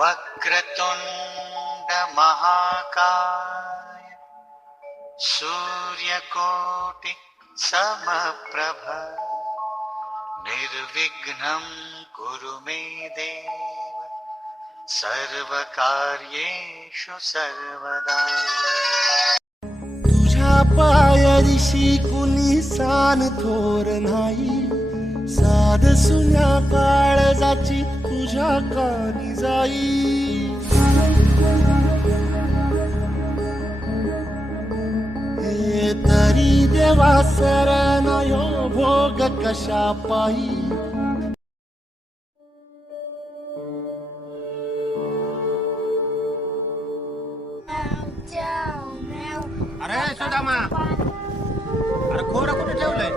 वक्रतुंड महाकाय सूर्यकोटि समप्रभ निर्विघ्नं कुरु मे देव सर्वकार्येषु सर्वदा। तुझ्या पायाशी कुणी सान थोर नाही, साध सुन्या काळजाची तुझ्या कानी जाई। हे तरी देवा सरनायो भोग कशा पायी। अरे सुदामा, अरे खोरं कुठे ठेवलंय?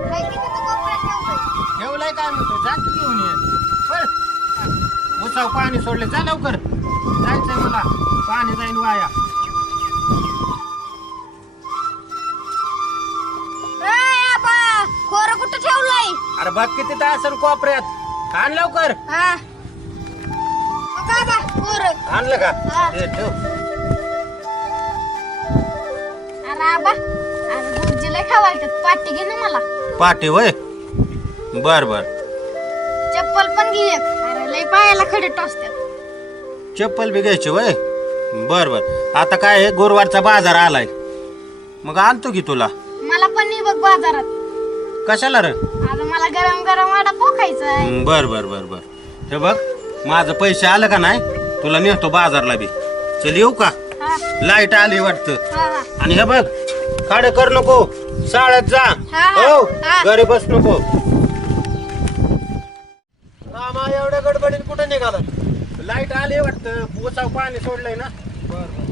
ठेवलंय काय म्हणतो? जा की घेऊन ये. उसाव पाणी सोडले, जा लवकर. जायचंय मला, पाणी जाईन वाया. खोरं कुठं ठेवलंय? अरे बघ किती तास कोपऱ्यात. आण लवकर. आणलं का? हे ठेव. गुरुजीला खावायचं पाटी घे ना मला. पाटी वय? बर बर. चप्पल पण घे एक. अरे लय पायाला खडे टोचतात. चप्पल बी घ्यायची वय? बर बर. आता काय आहे, गुरुवारचा बाजार आलाय, मग आणतो की तुला. मला पण नाही बघ बाजारात. कशाला रे? आता मला गरम गरम वडा पोखायचा आहे. बर बर बर बर. हे बघ, माझं पैसे आलं का नाही, तुला नेतो बाजारला बी. चल येऊ का? लाईट आली वाटतं. आणि हे बघ, खाडे कर नको, शाळेत जा. हो, घरी बस नको. रामा, एवढ्या गडबडीत कुठे निघाला? लाईट आली वाटतं, उसाव पाणी सोडलंय ना. बर बर.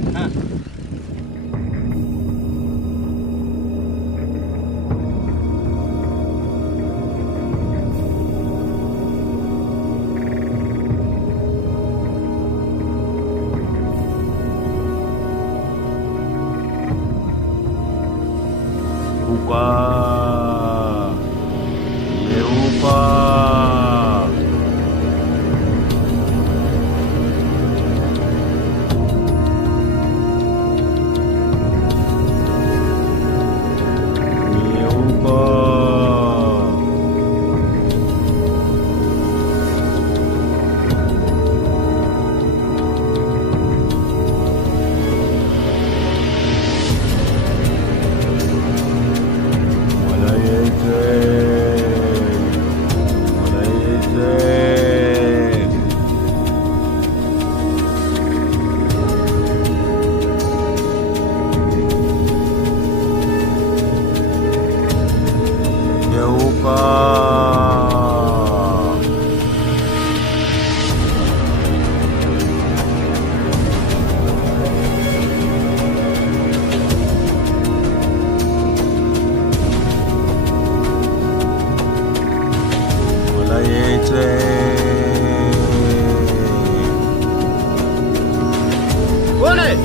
कोण आहे?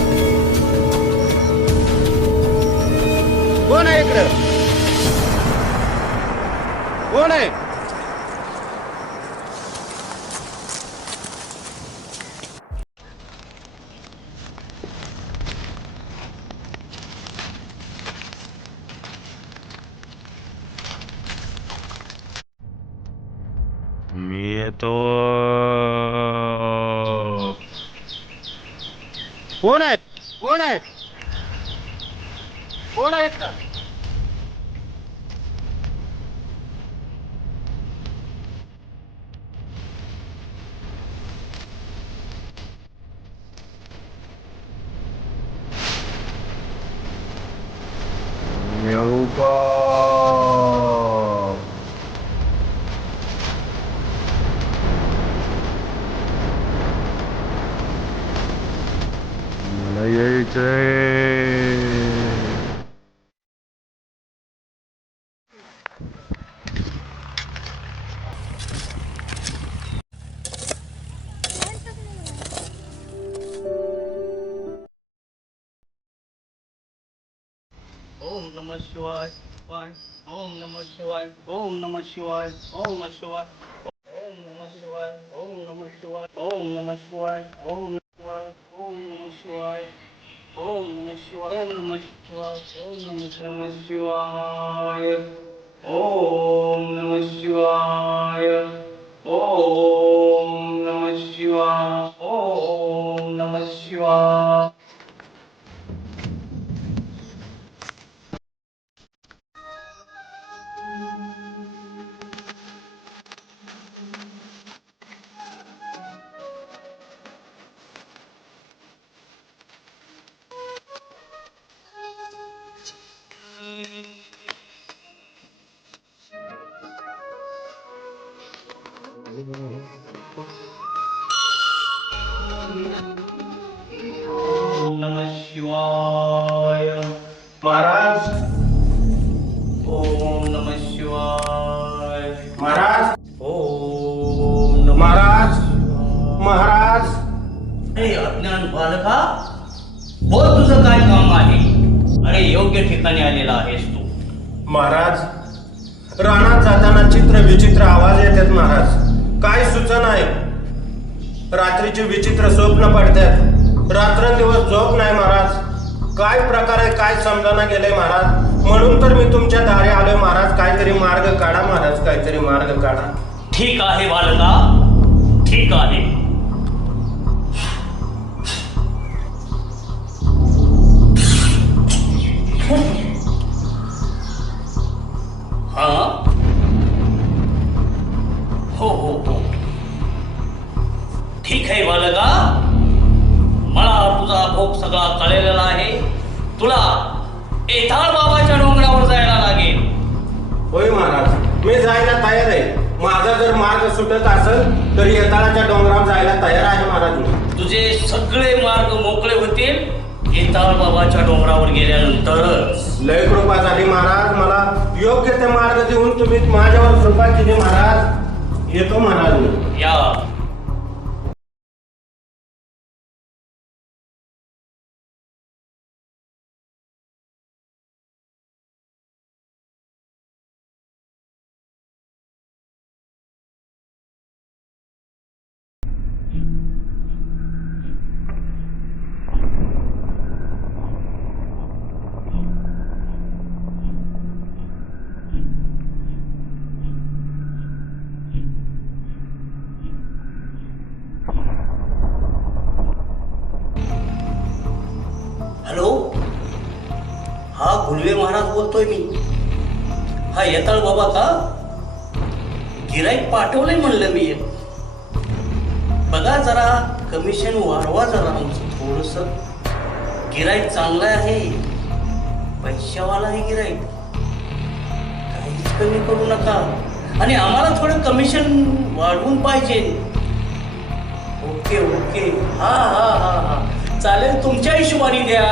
कोण आहे इकडं? कोण आहे? मी येतो. कोण आहेत? कोण आहेत? कोण आहेत का? येऊ का? मला यायचंय. ओम नमः शिवाय. ओम नमः शिवाय. ओम नमः शिवाय. ओम नमः शिवाय. ओम नमः शिवाय. ओम नमः शिवाय. ओम नमः शिवाय ओम नमः शिवाय ओम नमः शिवाय ओम नमः शिवाय ओम नमः शिवाय ओम नमः शिवाय ओम नमः शिवाय ओम नमः शिवाय महाराज ओम नमः शिवाय महाराज ओम नमः महाराज महाराज अरे अज्ञान बालका बोल तुझं काय काम आहे अरे योग्य ठिकाणी आलेला आहेस तू महाराज रानात जाताना चित्र विचित्र आवाज येतात महाराज काय सूचना आहे रात्रीचे विचित्र स्वप्न पडतात रात्रंदिवस झोप नाही महाराज काय प्रकार आहे काय समजाना गेलंय महाराज म्हणून तर मी तुमच्या दारी आलोय महाराज काहीतरी मार्ग काढा महाराज काहीतरी मार्ग काढा ठीक आहे बालका ठीक आहे हा हो हो हो ठीक आहे बालका मला तुझा भोग सगळा कळलेला आहे तुला एथाळ बाबाच्या डोंगरावर जायला लागेल होय महाराज मी जायला तयार आहे माझा जर मार्ग सुटत असेल तर येताळाच्या डोंगरावर जायला तयार आहे महाराज मी तुझे सगळे मार्ग मोकळे होतील एथाळ बाबाच्या डोंगरावर गेल्यानंतरच लय कृपा झाली महाराज मला योग्य ते मार्ग देऊन तुम्ही माझ्यावर कृपा केली महाराज येतो महाराज मी या हॅलो हा घुलवे महाराज बोलतोय मी हा येताळ बाबा का गिराईक पाठवलंय म्हणलं मी बघा जरा कमिशन वाढवा जरा आमचं थोडस गिराईक चांगलं आहे पैशावाला आहे गिराईक काहीच कमी करू नका आणि आम्हाला थोडं कमिशन वाढवून पाहिजे ओके ओके हा हा हा हा चालेल तुमच्या हिशोबाने द्या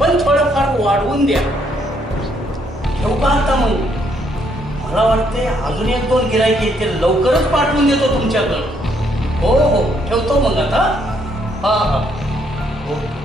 पण थोडंफार वाढवून द्या ठेवू का आता मग मला वाटते अजून एक दोन गिराईक येतील लवकरच पाठवून देतो तुमच्याकडं हो हो ठेवतो मग आता हा हा ओके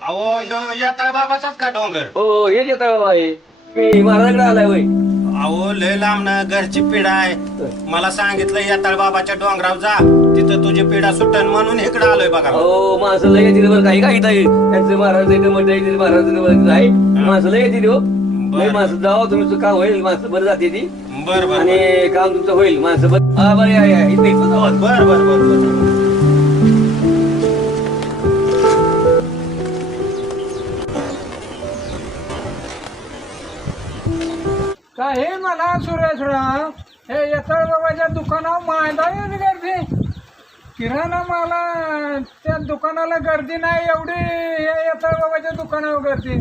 अहो येताळ बाबाचाच का डोंगर हो हेच येत आहे मी महाराजांकडे आलाय होय अहो लय लांब ना घरची पिढा आहे मला सांगितलं येताळ बाबाच्या डोंगरावर जा तिथं तुझी पिढा सुटन म्हणून इकडे आलोय बघा हो माणसं लय येतील बरं काही काही त्यांचं महाराज महाराज आहे माणसं लय येतील हो बरं. माणसं जावा तुमचं काम होईल माणसं बरं जाते ती बर बर आणि काम तुमचं होईल माणसं बरं हा बरं या इथे इथं जावा. बर बर बर बर. का हे मला सुरेशराव हे येतळ बाबाच्या दुकानावर माझा येऊन गर्दी किराणा मला त्या दुकानाला गर्दी नाही एवढी हे येतळ बाबाच्या दुकानावर गर्दी.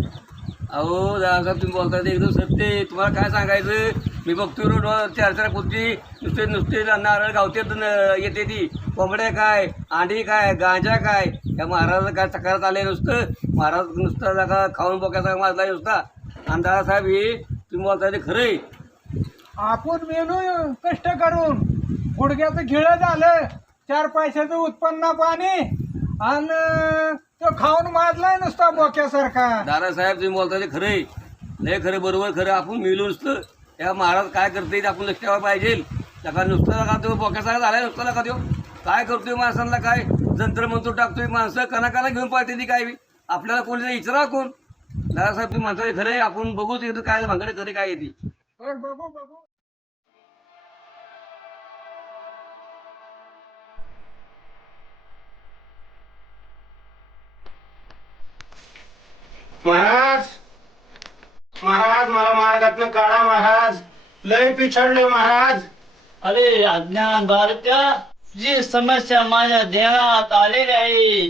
अहो दादा तुम्ही बोलता ते एकदम सत्य आहे. तुम्हाला काय सांगायचं मी बघतो रोडवर 4-4 कुर्ती नुसते नुसते नारळ गावते येते ती कोंबड्या काय अंडी काय गांजा काय या महाराजाचं काय तक्रार आले नुसतं महाराज नुसतं जागा खाऊन बोक्याचा माझला नुसता आणि दादासाहेब हे तुम्ही बोलता ते खरं आहे. आपण मेलो कष्ट करून गुडघ्याचं खिळं झालं 4 पैशाचं उत्पन्न पाणी आणि तो खाऊन माजलाय नुसता बोक्यासारखा. दादासाहेब तुम्ही बोलता ते खरं आहे लय खरं बरोबर खरं आपण मिळून नुसतं त्या महाराज काय करते ते आपण लक्ष ठेवायला पाहिजे. लका नुसतं लका तो बोक्यासारखा झालाय नुसतं लका तो काय करतोय माणसांना काय जंत्र मंत्र टाकतोय माणसं कणाकाला घेऊन पाहते ती काय आपल्याला कोणी विचारा कोण. दादासाहेब तुम्ही म्हणता ते खरं आहे आपण बघू तिकडे काय भांगडे खरे काय येते. बघू बघू महाराज महाराज मला मार्गातनं काढा महाराज लय पिछडले महाराज. अरे अज्ञान बालका जी समस्या माझ्या ध्यानात आलेली आहे.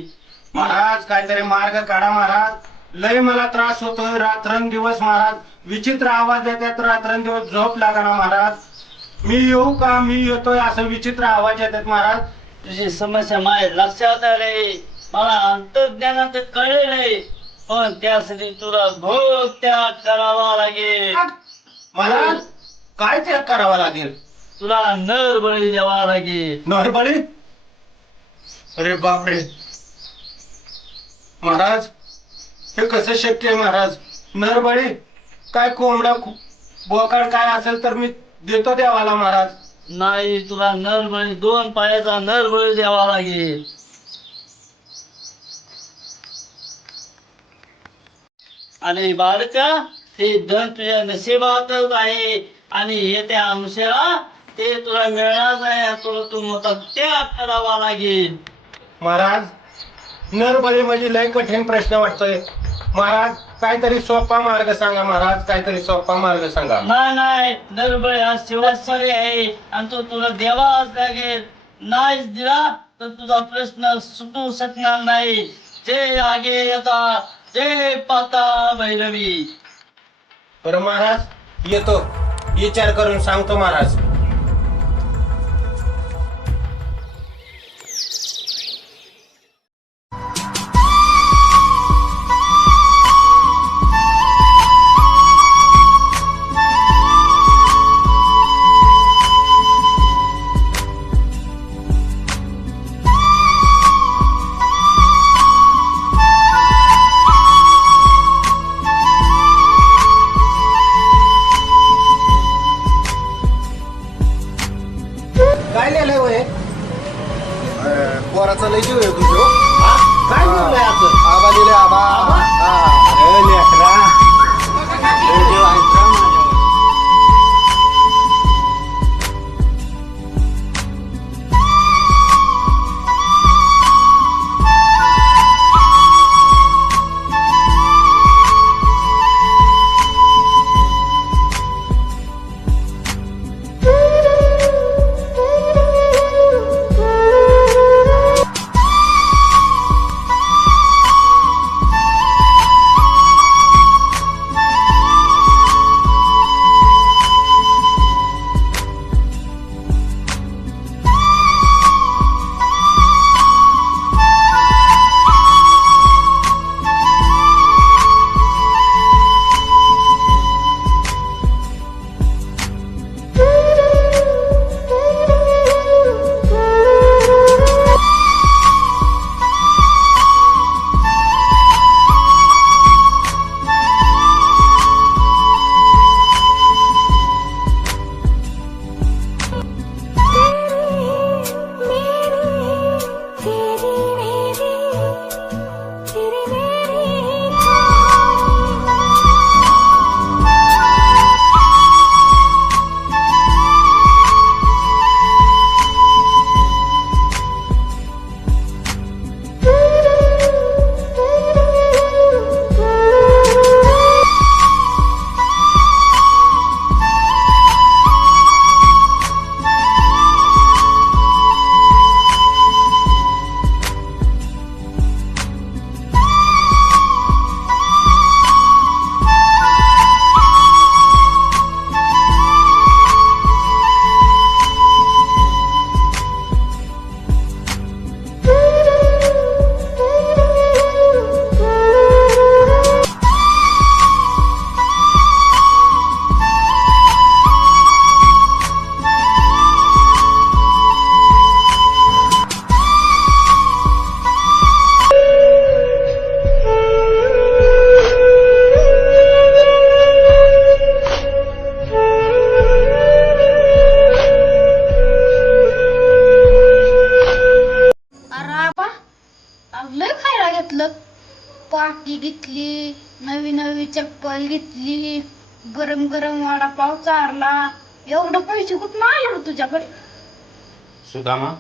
महाराज काहीतरी मार्ग काढा महाराज. लय मला त्रास होतोय रात्रंदिवस महाराज. विचित्र आवाज येतात रात्रंदिवस झोप लागणार महाराज. मी येऊ का मी येतोय असं विचित्र आवाज येतात महाराज. तुझी समस्या माझ्या लक्षात आली मला अंतर्ज्ञानात कळले नाही पण त्यासाठी तुला घोर त्याग करावा लागेल. महाराज काय त्याग करावा लागेल. तुला नर बळी द्यावा लागेल. नरबळी. अरे बापरे महाराज हे कसं शक्य आहे महाराज. नरबळी काय कोंबडा बोकड काय असेल तर मी देतो देवाला महाराज. नाही तुला नर बळी 2 पायाचा नर बळी द्यावा लागेल. आणि बालका ते धन तुझ्या नशिबातच आहे आणि येत्या अंशाला ते तुला मिळणार नाही. तुला तू मोठा त्याग करावा लागेल. महाराज नरबळी म्हणजे लय कठीण प्रश्न वाटतोय महाराज. काहीतरी सोपा मार्ग सांगा महाराज. काहीतरी सोपा मार्ग सांगा. नाही नरबळी हा शिवाचार्य आहे आणि तो तुला द्यावाच लागेल. नाहीच दिला तर तुझा प्रश्न सुटू शकणार नाही. जे आगे येता ते पाता भैरवी. बरं महाराज येतो विचार करून सांगतो महाराज. चप्पल घेतली, गरम गरम वडापाव चारला. एवढं पैसे कुठून आले रे तुझ्याकडे? सुदामा,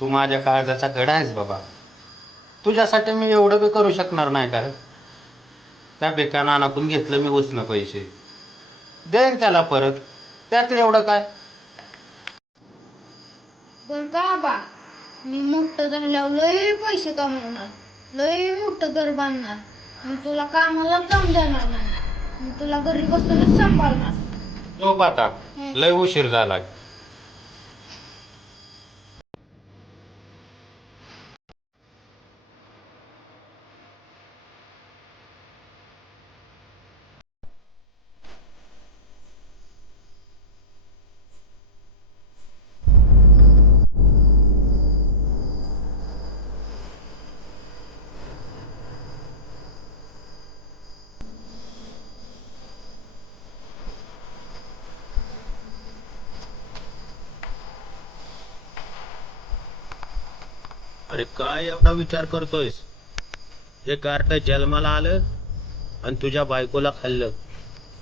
तू माझ्या काळजाचा गडा आहेस बाबा. तुझ्यासाठी मी एवढं बी करू शकणार नाही का? त्या बेका नानाकडून घेतलं मी उसनं पैसे, देईन त्याला परत. त्यात एवढं काय? पण बाबा, मी मोठं झाल्यावर लय पैसे कमवणार, लय मोठं घर बांधणार. मी तुला कामाला जाऊन देणार नाही. मी तुला घरी बसूनच सांभाळणार. झोप आता, लय उशीर झालाय. अरे काय एवढा विचार करतोयस? हे कार्ट जन्माला आलं आणि तुझ्या बायकोला खाल्लं.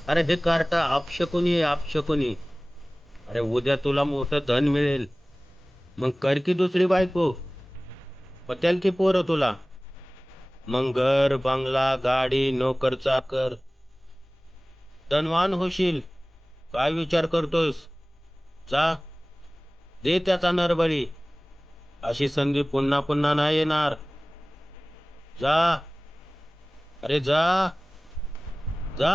अरे हे कार्ट आपशकुनी आहे, आपशकुनी. अरे उद्या तुला मोठं धन मिळेल, मग कर की दुसरी बायको, पटेल की पोरं तुला. मग घर बंगला गाडी नोकर चाकर, धनवान होशील. काय विचार करतोयस? जा, दे त्याचा नरबळी. अशी संधी पुन्हा पुन्हा नाही येणार. जा, अरे जा जा.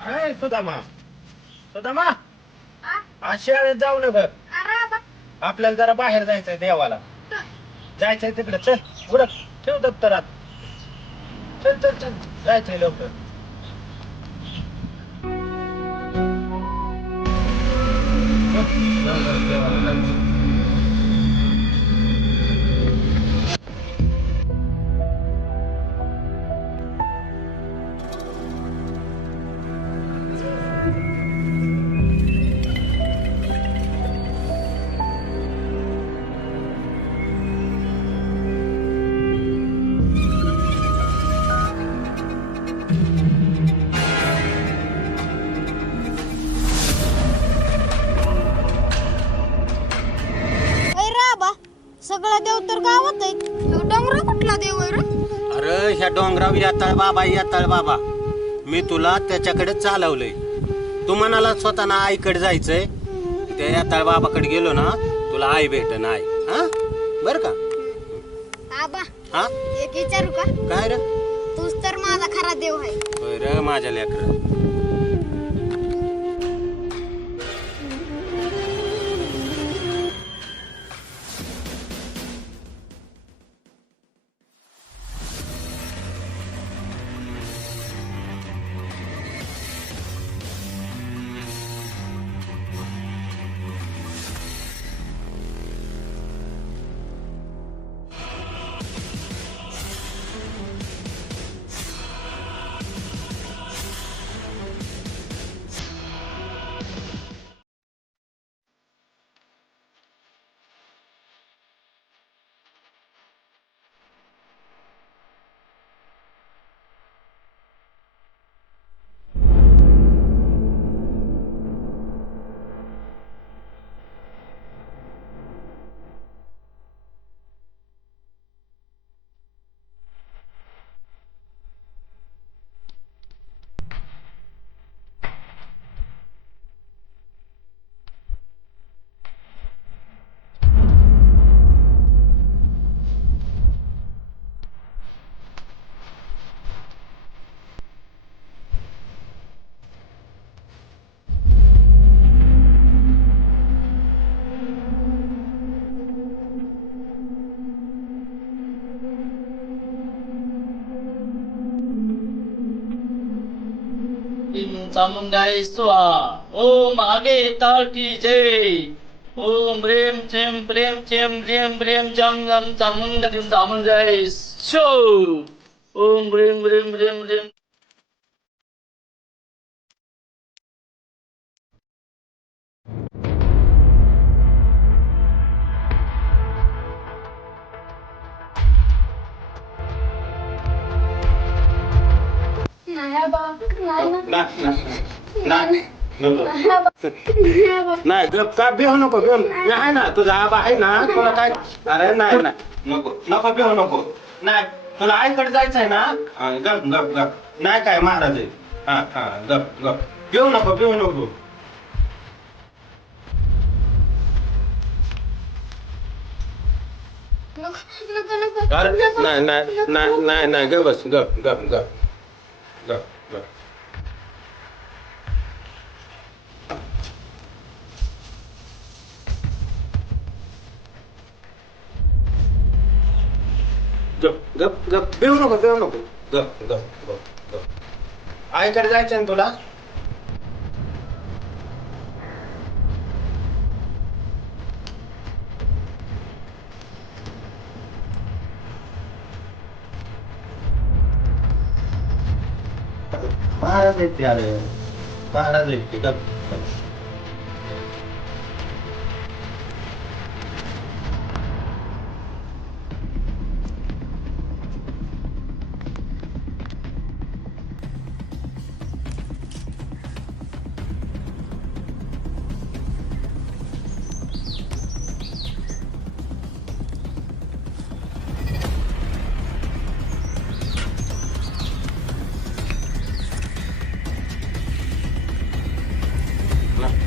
अरे सुदामा, सुदामा, आज शाळेत जाऊ ना ग. आपल्याला जरा बाहेर जायचंय देवाला. जायचंय तिकडे. चल उडक, ठेव दप्तरात. चल चल चल, जायचंय लवकर. देवाला जायचंय. सगळा देव तर गावात आहे. डोंगरा कुठला देव आहे रे? अरे ह्या डोंगरावर येताळ बाबा, येताळ बाबा. मी तुला त्याच्याकडे चालवलंय. तू म्हणाला स्वतः ना आईकडे जायचंय. त्या येताळ बाबाकडे गेलो ना, तुला आई भेटन आई. हा बर का? आबा, हा एक विचारू का? काय रे? तूच तर माझा खरा देव आहे. होय रे माझ्या लेकरं. चामुंडाय स्वाहा. ओम आगे ताल की जय. ओम रेम चेम प्रेम चेम रेम रेम जम जम चामुंडाय शो. ओम रेम रेम रेम रेम. नाही आबा, नाही ना. नाही नको. नाही आबा. नाही आबा. नाही गप का बेहू नको बेहू मी आहे ना तुझा आबा आहे ना तुला काय अरे नाही नाही नको नको बेहू नको नाही तुला आईकडे जायचं आहे ना गप गप गप नाही काय महाराज आहे हा गप गप बेहू नको बेहू नको नको नको अरे नको. नाही नाही नाही नाही नाही गप बस गप गप गप गप गप गप गप गप बेहू नको गप गप गप गप आईकडे जायचं आहे ना तुला महाराज आहेत ते अरे महाराज आहेत ते गप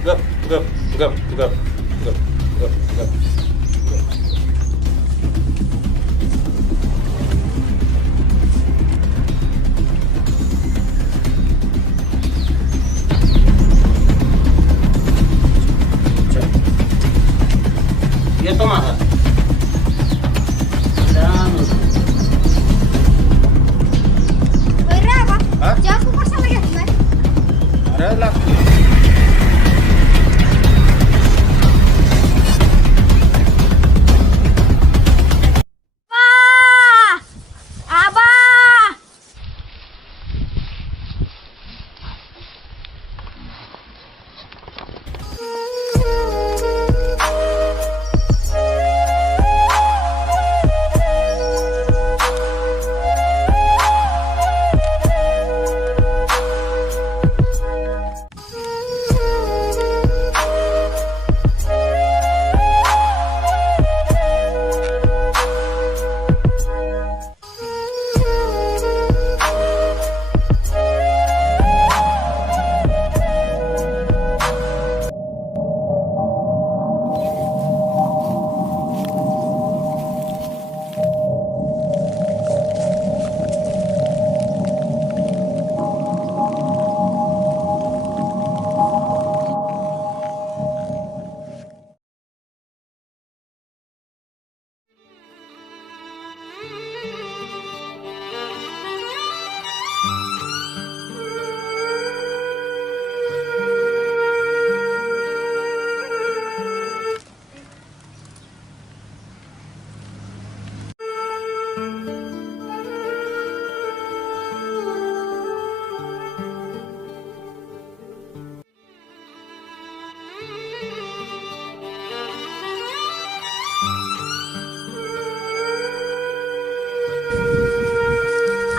गप गप गप गप गप गप गप येतो महाराज बरं आबा, हा? जास्त कशाला घेतलाय? अरे लागतो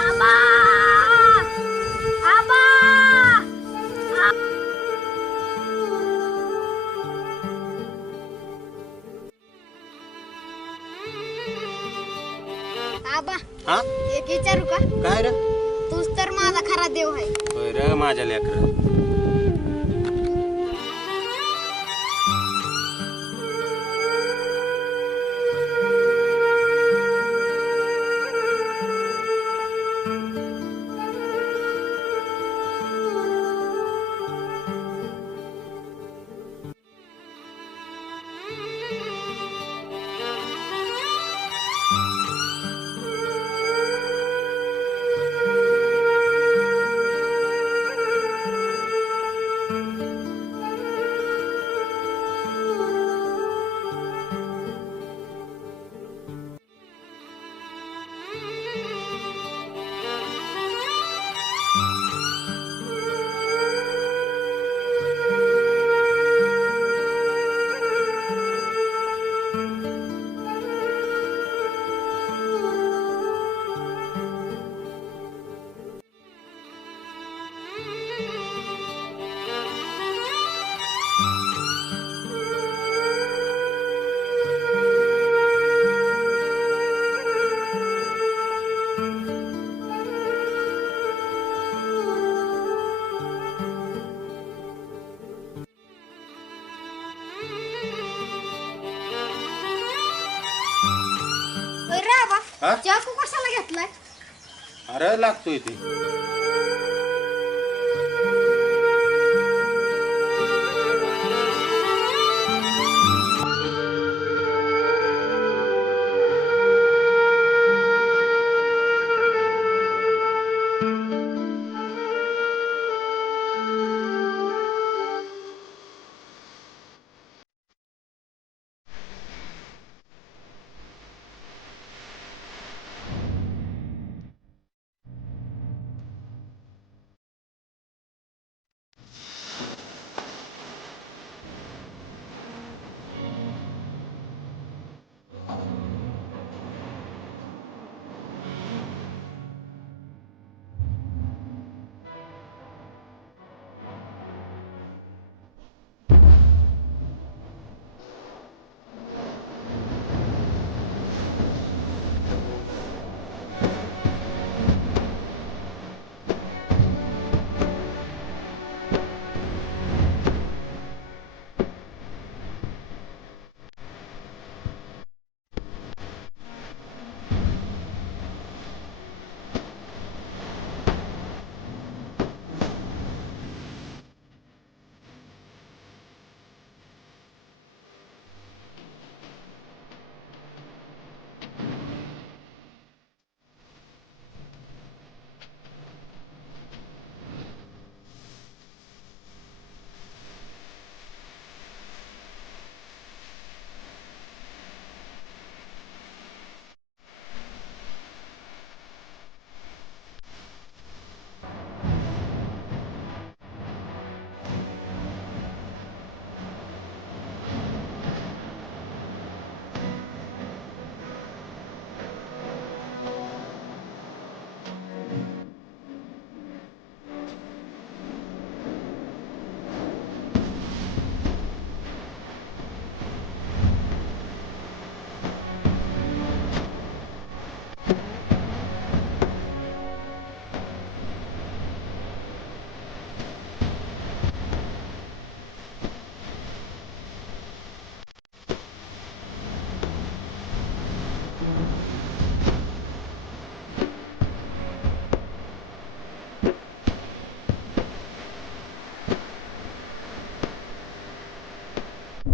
आबा. आबा, हा एक विचारू का? काय रे तूच तर माझा खरा देव आहे. होय रे माझ्या लेकरं हा चाकू कशाला घेतलाय? अरे लागतोय ते